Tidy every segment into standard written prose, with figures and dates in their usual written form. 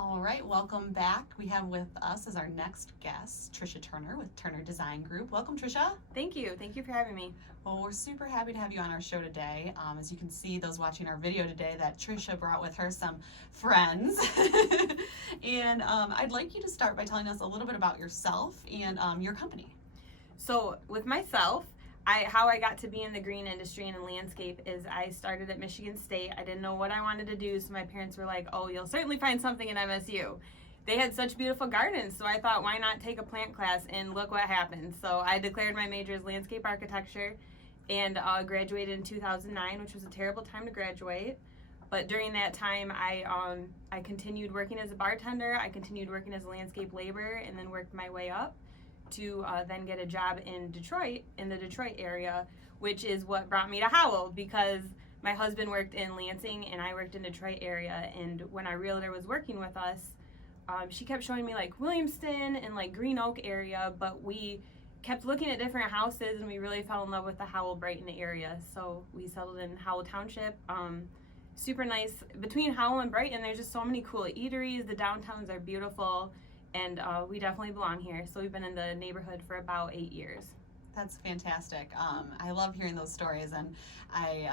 All right, welcome back. We have with us as our next guest, Trisha Turner with Turner Design Group. Welcome, Trisha. Thank you. Thank you for having me. Well, we're super happy to have you on our show today. As you can see, those watching our video today, that Trisha brought with her some friends. And I'd like you to start by telling us a little bit about yourself and your company. So with myself, how I got to be in the green industry and in landscape is I started at Michigan State. I didn't know what I wanted to do, so my parents were like, oh, you'll certainly find something in MSU. They had such beautiful gardens, so I thought, why not take a plant class, and look what happened. So I declared my major as landscape architecture and graduated in 2009, which was a terrible time to graduate. But during that time, I continued working as a bartender, I continued working as a landscape laborer, and then worked my way up to then get a job in Detroit, in the Detroit area, which is what brought me to Howell, because my husband worked in Lansing and I worked in Detroit area. And when our realtor was working with us, she kept showing me like Williamston and like Green Oak area, but we kept looking at different houses and we really fell in love with the Howell Brighton area. So we settled in Howell Township. Super nice. Between Howell and Brighton, there's just so many cool eateries. The downtowns are beautiful. And we definitely belong here. So we've been in the neighborhood for about 8 years. That's fantastic. I love hearing those stories, and I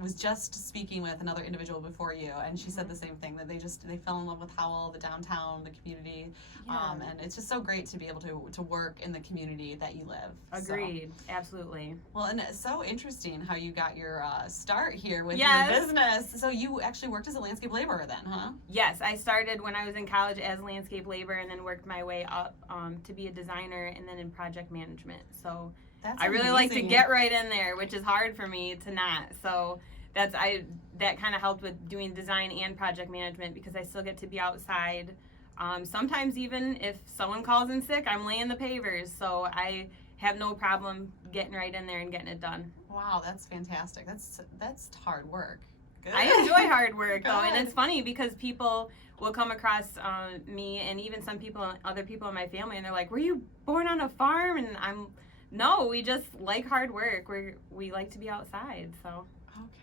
was just speaking with another individual before you, and she said the same thing, that they fell in love with Howell, the downtown, the community, and it's just so great to be able to work in the community that you live. Agreed. So. Absolutely. Well, and it's so interesting how you got your start here with your business. So you actually worked as a landscape laborer then, huh? Yes, I started when I was in college as a landscape laborer and then worked my way up to be a designer and then in project management. So that's I really like to get right in there, which is hard for me to not. So that kind of helped with doing design and project management, because I still get to be outside. Sometimes even if someone calls in sick, I'm laying the pavers. So I have no problem getting right in there and getting it done. Wow, that's fantastic. That's hard work. Good. I enjoy hard work though, and it's funny because people will come across me, and even other people in my family, and they're like, "Were you born on a farm?" And no, we just like hard work. We like to be outside. So.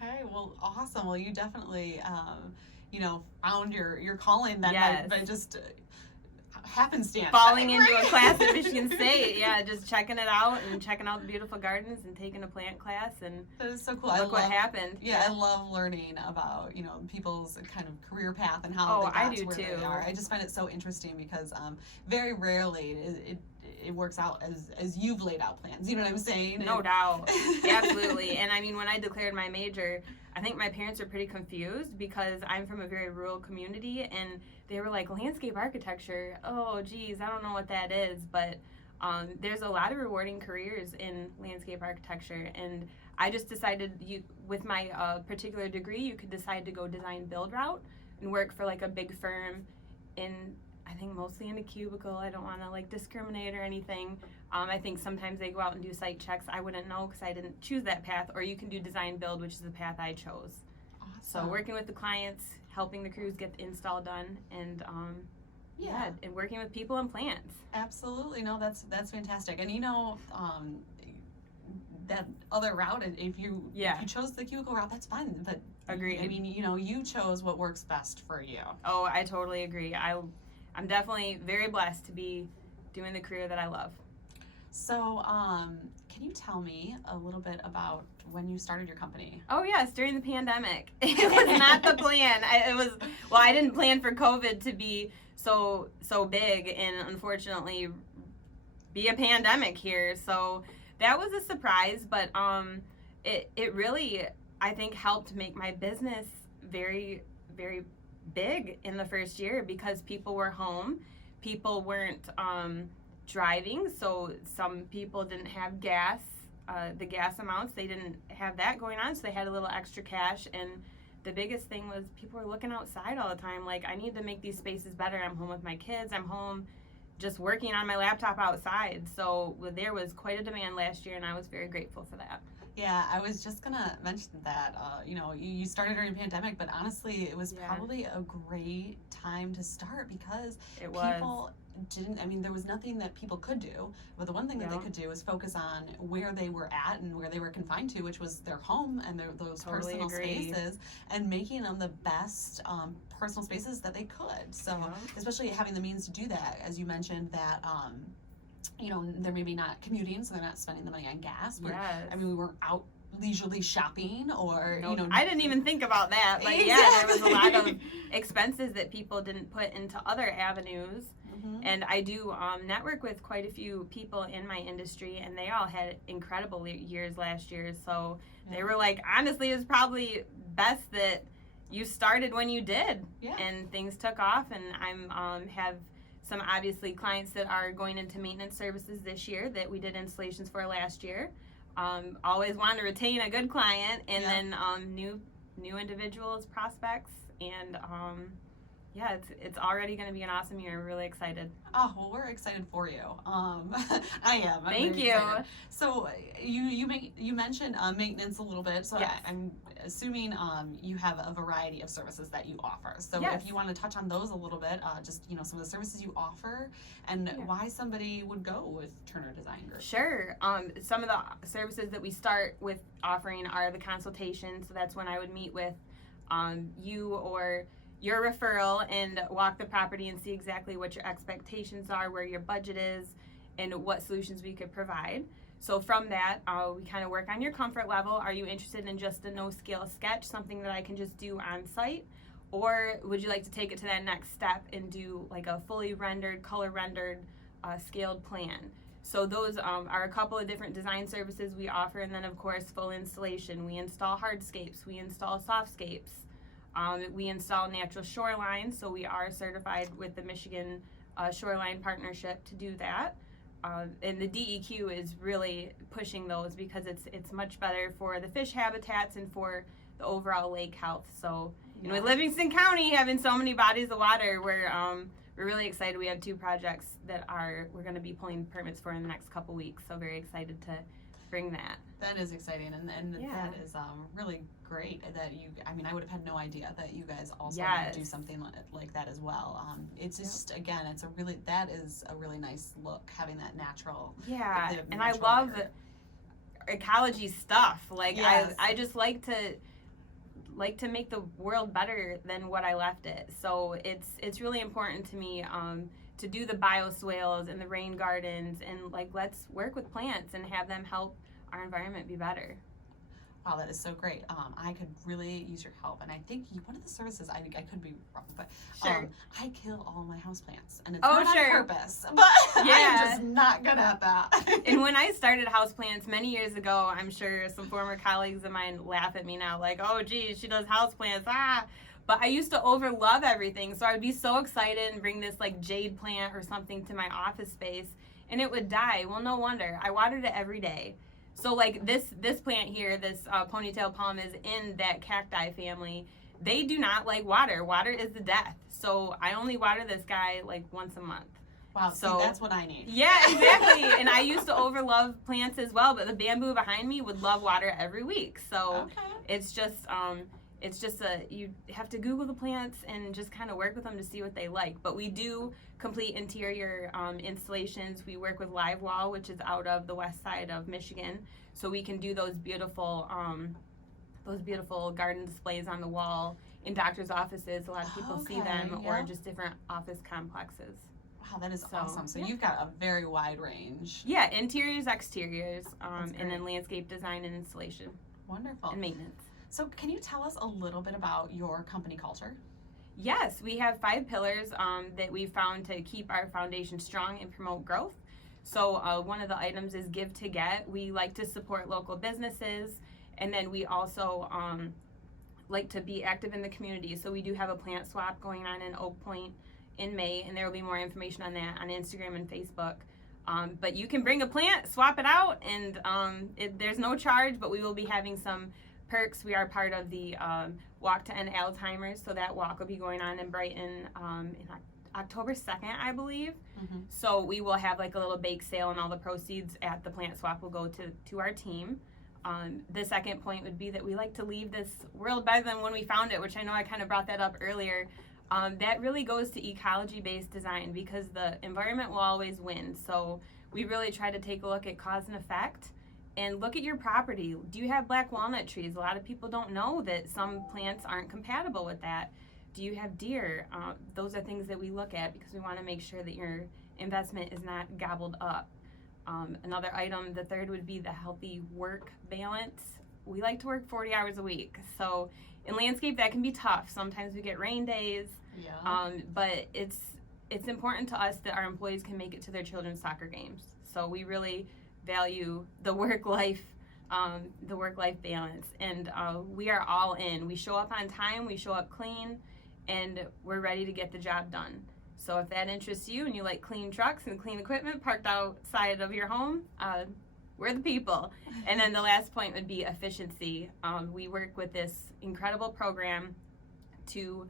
Okay, well, awesome. Well, you definitely, found your calling then by just happenstance. Falling into a class at Michigan State, yeah, just checking it out and checking out the beautiful gardens and taking a plant class, and that is so cool. Look what happened. Yeah, I love learning about people's kind of career path and how they got to where they are. I just find it so interesting because very rarely it works out as you've laid out plans. You know what I'm saying? No doubt. Absolutely. And I mean, when I declared my major, I think my parents were pretty confused because I'm from a very rural community, and they were like, landscape architecture, oh geez, I don't know what that is, but there's a lot of rewarding careers in landscape architecture, and I just decided with my particular degree, you could decide to go design build route and work for like a big firm I think mostly in a cubicle. I don't want to like discriminate or anything. I think sometimes they go out and do site checks. I wouldn't know because I didn't choose that path. Or you can do design build, which is the path I chose. Awesome. So working with the clients, helping the crews get the install done, and and working with people and plants. Absolutely, no, that's fantastic. And that other route, if you chose the cubicle route, that's fine. But agreed. I mean, you chose what works best for you. Oh, I totally agree. I'm definitely very blessed to be doing the career that I love. So, can you tell me a little bit about when you started your company? Oh yes, during the pandemic. It was not the plan. I didn't plan for COVID to be so big and unfortunately be a pandemic here. So that was a surprise, but it really, I think, helped make my business very, very big in the first year because people were home. People weren't driving, so some people didn't have gas, the gas amounts, they didn't have that going on, so they had a little extra cash. And the biggest thing was people were looking outside all the time, like, I need to make these spaces better. I'm home with my kids, I'm home just working on my laptop outside. So there was quite a demand last year, and I was very grateful for that. Yeah, I was just gonna mention that. You started during the pandemic, but honestly, it was Yeah. probably a great time to start because It was. people didn't. I mean, there was nothing that people could do. But the one thing that they Yeah. could do was focus on where they were at and where they were confined to, which was their home and those Totally personal agree. spaces, and making them the best personal spaces that they could. So, Yeah. especially having the means to do that, as you mentioned, that. They're maybe not commuting, so they're not spending the money on gas. Yes. I mean, we weren't out leisurely shopping or, Nope. I didn't even think about that, but yeah, there was a lot of expenses that people didn't put into other avenues. Mhm. And I do network with quite a few people in my industry, and they all had incredible years last year. So they were like, honestly, it's probably best that you started when you did, Yeah. and things took off. And I'm have some obviously clients that are going into maintenance services this year that we did installations for last year. Always want to retain a good client, and Yeah. then new individuals, prospects, and yeah, it's already going to be an awesome year. I'm really excited. Oh, well, we're excited for you. I am. I'm Thank very you. excited. So you mentioned maintenance a little bit. So Yes. I'm assuming you have a variety of services that you offer. So Yes. if you want to touch on those a little bit, just some of the services you offer and Yeah. why somebody would go with Turner Design Group. Sure. Some of the services that we start with offering are the consultation. So that's when I would meet with you or your referral and walk the property and see exactly what your expectations are, where your budget is, and what solutions we could provide. So from that, we kind of work on your comfort level. Are you interested in just a no-scale sketch, something that I can just do on site? Or would you like to take it to that next step and do like a fully rendered, color rendered, scaled plan? So those are a couple of different design services we offer. And then of course, full installation. We install hardscapes, we install softscapes. We install natural shoreline, so we are certified with the Michigan Shoreline Partnership to do that. And the DEQ is really pushing those because it's much better for the fish habitats and for the overall lake health. So, with Livingston County having so many bodies of water, we're really excited. We have 2 projects that we're going to be pulling permits for in the next couple weeks. So very excited to bring that. That is exciting, and Yeah. that is really great that I would have had no idea that you guys also Yes. do something like that as well. It's just, again, that is a really nice look, having that natural. Yeah, the and I natural love layer. ecology stuff. Like Yes. I just like to make the world better than what I left it. So it's really important to me to do the bioswales and the rain gardens, and let's work with plants and have them help our environment be better. Wow, that is so great. I could really use your help, and I think one of the services I could be wrong, but Sure. I kill all my houseplants, and it's Oh, not sure. on purpose, but Yeah. I'm just not good at that. And when I started houseplants many years ago, I'm sure some former colleagues of mine laugh at me now, like, oh, geez, she does houseplants, ah. But I used to overlove everything, so I would be so excited and bring this jade plant or something to my office space, and it would die. Well, no wonder. I watered it every day. So this plant here, this ponytail palm, is in that cacti family. They do not like water. Water is the death. So I only water this guy once a month. Wow, So- see, that's what I need. Yeah, exactly. And I used to overlove plants as well, but the bamboo behind me would love water every week. So Okay. it's just you have to Google the plants and just kind of work with them to see what they like. But we do complete interior installations. We work with Live Wall, which is out of the west side of Michigan, so we can do those beautiful garden displays on the wall in doctors' offices. A lot of people see them, Okay, or yeah. just different office complexes. Wow, that is So, awesome. So yeah. you've got a very wide range. Yeah, interiors, exteriors, That's and then great. landscape design and installation Wonderful. and maintenance. So can you tell us a little bit about your company culture? Yes, we have 5 pillars that we found to keep our foundation strong and promote growth. So one of the items is give to get. We like to support local businesses, and then we also like to be active in the community. So we do have a plant swap going on in Oak Point in May, and there will be more information on that on Instagram and Facebook. But you can bring a plant, swap it out, and there's no charge, but we will be having some perks. We are part of the Walk to End Alzheimer's, so that walk will be going on in Brighton in October 2nd, I believe. Mm-hmm. So we will have a little bake sale, and all the proceeds at the plant swap will go to our team. The second point would be that we like to leave this world better than when we found it, which I know I kind of brought that up earlier. That really goes to ecology-based design because the environment will always win. So we really try to take a look at cause and effect and look at your property. Do you have black walnut trees? A lot of people don't know that some plants aren't compatible with that. Do you have deer? Those are things that we look at because we want to make sure that your investment is not gobbled up. Another item, the third would be the healthy work balance. We like to work 40 hours a week. So in landscape, that can be tough. Sometimes we get rain days, but it's important to us that our employees can make it to their children's soccer games. So we really value the work-life balance, and we are all in. We show up on time, we show up clean, and we're ready to get the job done. So if that interests you and you like clean trucks and clean equipment parked outside of your home, we're the people. And then the last point would be efficiency. We work with this incredible program to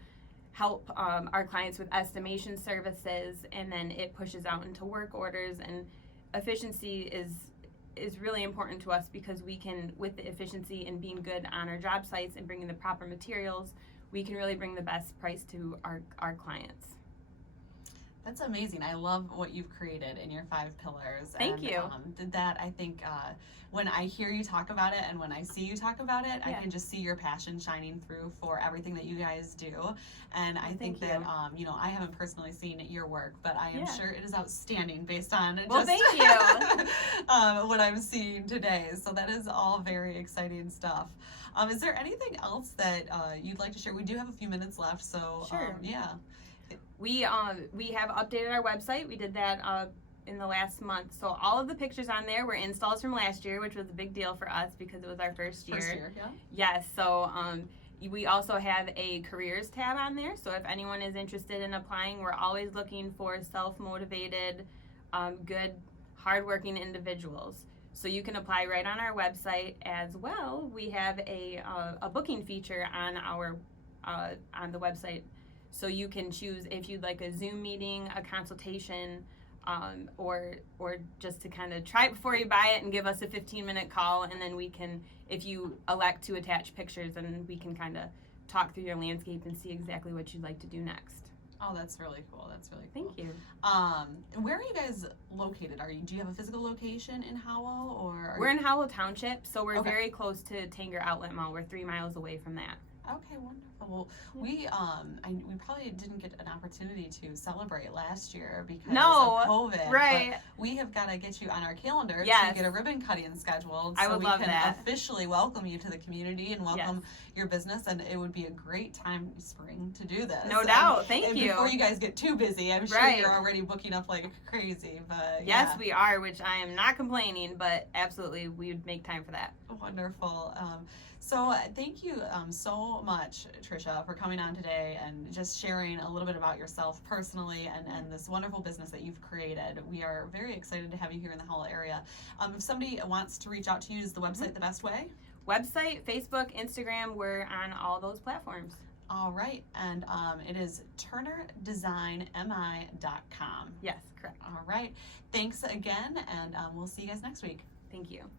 help our clients with estimation services, and then it pushes out into work orders. And efficiency is really important to us because we can, with the efficiency and being good on our job sites and bringing the proper materials, we can really bring the best price to our clients. That's amazing. I love what you've created in your 5 pillars. Thank you. I think when I hear you talk about it and when I see you talk about it, I can just see your passion shining through for everything that you guys do. And I think that, I haven't personally seen your work, but I am sure it is outstanding based on thank you. what I'm seeing today. So that is all very exciting stuff. Is there anything else that you'd like to share? We do have a few minutes left, so sure. We have updated our website. We did that in the last month. So all of the pictures on there were installs from last year, which was a big deal for us because it was our first year. First year, yeah. Yes. So we also have a careers tab on there. So if anyone is interested in applying, we're always looking for self-motivated, good, hardworking individuals. So you can apply right on our website as well. We have a booking feature on the website. So you can choose if you'd like a Zoom meeting, a consultation, or just to kind of try it before you buy it and give us a 15-minute call, and then we can, if you elect to attach pictures, and we can kind of talk through your landscape and see exactly what you'd like to do next. Oh, that's really cool. That's really cool. Thank you. Where are you guys located? Do you have a physical location in Howell, or we're in Howell Township, so we're very close to Tanger Outlet Mall. We're 3 miles away from that. Okay, wonderful. Well, we probably didn't get an opportunity to celebrate last year because of COVID. Right. But we have got to get you on our calendar to get a ribbon cutting scheduled. I would love that. So we can officially welcome you to the community and welcome your business, and it would be a great time in spring to do this. No doubt. Thank you. Before you guys get too busy, I'm sure you're already booking up like crazy. But yes, we are, which I am not complaining, but absolutely we would make time for that. Wonderful. So thank you so much, Tricia, for coming on today and just sharing a little bit about yourself personally and this wonderful business that you've created. We are very excited to have you here in the Howell area. If somebody wants to reach out to you, is the website the best way? Website, Facebook, Instagram, we're on all those platforms. All right, and it is TurnerDesignMI.com. Yes, correct. All right, thanks again, and we'll see you guys next week. Thank you.